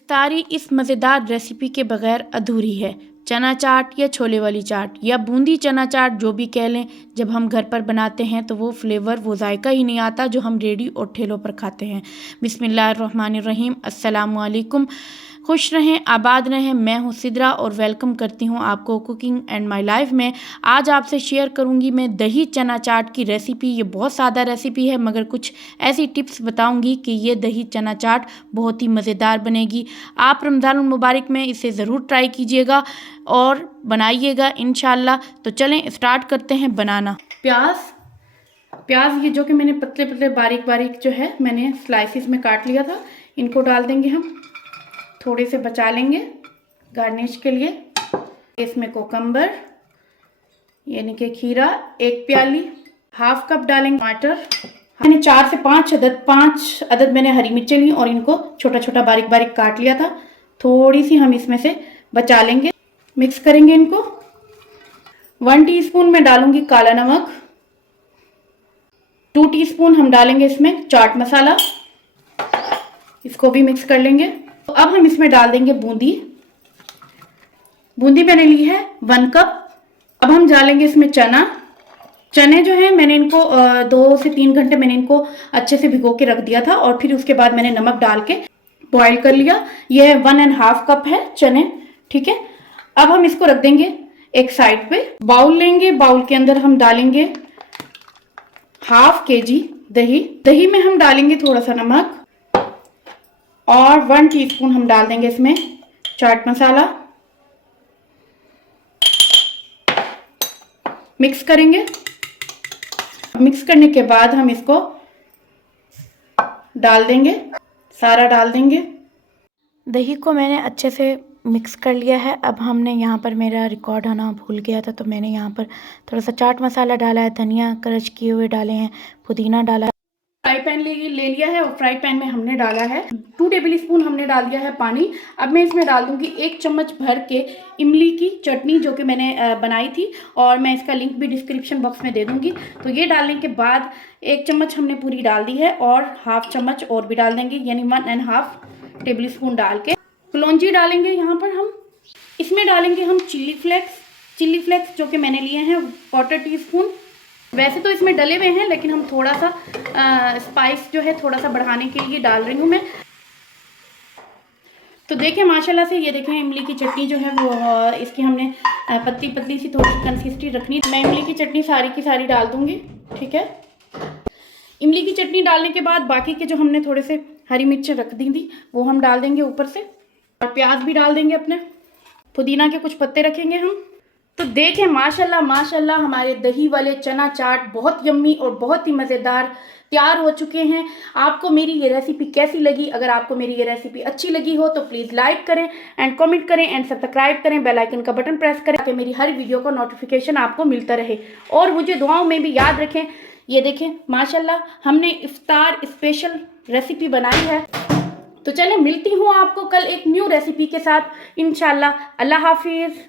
इफ्तारी इस मज़ेदार रेसिपी के बगैर अधूरी है। चना चाट या छोले वाली चाट या बूंदी चना चाट जो भी कह लें, जब हम घर पर बनाते हैं तो वो फ्लेवर, वो जायका ही नहीं आता जो हम रेडी और ठेलों पर खाते हैं। बिस्मिल्लाहिर्रहमानिर्रहीम। अस्सलामु अलैकुम। खुश रहें, आबाद रहें। मैं हूँ सिद्रा और वेलकम करती हूँ आपको कुकिंग एंड माय लाइफ में। आज आपसे शेयर करूँगी मैं दही चना चाट की रेसिपी। ये बहुत सादा रेसिपी है, मगर कुछ ऐसी टिप्स बताऊँगी कि ये दही चना चाट बहुत ही मज़ेदार बनेगी। आप रमज़ान मुबारक में इसे ज़रूर ट्राई कीजिएगा और बनाइएगा इंशाल्लाह। तो चलें स्टार्ट करते हैं बनाना। प्याज ये जो कि मैंने पतले पतले बारीक बारीक जो है मैंने स्लाइसिस में काट लिया था, इनको डाल देंगे हम। थोड़े से बचा लेंगे गार्निश के लिए। इसमें कोकम्बर यानी कि खीरा 1 प्याली, हाफ कप डालेंगे टमाटर। मैंने 4 से 5 अदद मैंने हरी मिर्चें ली और इनको छोटा छोटा बारीक बारीक काट लिया था। थोड़ी सी हम इसमें से बचा लेंगे, मिक्स करेंगे इनको। 1 टीस्पून मैं डालूंगी काला नमक, 2 टीस्पून हम डालेंगे इसमें चाट मसाला, इसको भी मिक्स कर लेंगे। तो अब हम इसमें डाल देंगे बूंदी मैंने ली है 1 कप। अब हम डालेंगे इसमें चने जो है मैंने इनको 2 से 3 घंटे मैंने इनको अच्छे से भिगो के रख दिया था और फिर उसके बाद मैंने नमक डाल के बॉईल कर लिया। यह 1.5 कप है चने, ठीक है। अब हम इसको रख देंगे एक साइड पे। बाउल लेंगे, बाउल के अंदर हम डालेंगे ½ kg दही में हम डालेंगे थोड़ा सा नमक और 1 टीस्पून हम डाल देंगे इसमें चाट मसाला। मिक्स करेंगे। मिक्स करने के बाद हम इसको डाल देंगे, सारा डाल देंगे। दही को मैंने अच्छे से मिक्स कर लिया है। अब हमने यहाँ पर, मेरा रिकॉर्ड होना भूल गया था, तो मैंने यहाँ पर थोड़ा सा चाट मसाला डाला है, धनिया क्रश किए हुए डाले हैं, पुदीना डाला है। फ्राई पैन ले लिया है और फ्राई पैन में हमने डाला है 2 टेबल स्पून हमने डाल दिया है पानी। अब मैं इसमें डाल दूंगी 1 चम्मच भर के इमली की चटनी जो कि मैंने बनाई थी, और मैं इसका लिंक भी डिस्क्रिप्शन बॉक्स में दे दूंगी। तो ये डालने के बाद 1 चम्मच हमने पूरी डाल दी है और ½ चम्मच और भी डाल देंगे, यानी 1.5 टेबल स्पून डाल के। कलौंजी डालेंगे यहाँ पर हम। इसमें डालेंगे हम चिल्ली फ्लेक्स जो कि मैंने लिए हैं 1/4 टीस्पून। वैसे तो इसमें डले हुए हैं, लेकिन हम थोड़ा सा स्पाइस जो है थोड़ा सा बढ़ाने के लिए डाल रही हूँ मैं। तो देखें माशाल्लाह से, ये देखें इमली की चटनी जो है वो इसकी हमने पतली सी थोड़ी सी कंसिस्टेंसी रखनी। मैं इमली की चटनी सारी की सारी डाल दूंगी, ठीक है। इमली की चटनी डालने के बाद बाकी के जो हमने थोड़े से हरी मिर्चें रख दी थी वो हम डाल देंगे ऊपर से, और प्याज भी डाल देंगे अपने। पुदीना के कुछ पत्ते रखेंगे हम। तो देखें माशाल्लाह हमारे दही वाले चना चाट बहुत यम्मी और बहुत ही मज़ेदार तैयार हो चुके हैं। आपको मेरी ये रेसिपी कैसी लगी? अगर आपको मेरी ये रेसिपी अच्छी लगी हो तो प्लीज़ लाइक करें एंड कमेंट करें एंड सब्सक्राइब करें, बेल आइकन का बटन प्रेस करें ताकि मेरी हर वीडियो का नोटिफिकेशन आपको मिलता रहे। और मुझे दुआओं में भी याद रखें। ये देखें माशाल्लाह हमने इफ्तार स्पेशल रेसिपी बनाई है। तो चलें, मिलती हूँ आपको कल एक न्यू रेसिपी के साथ इंशाल्लाह। अल्लाह हाफिज़।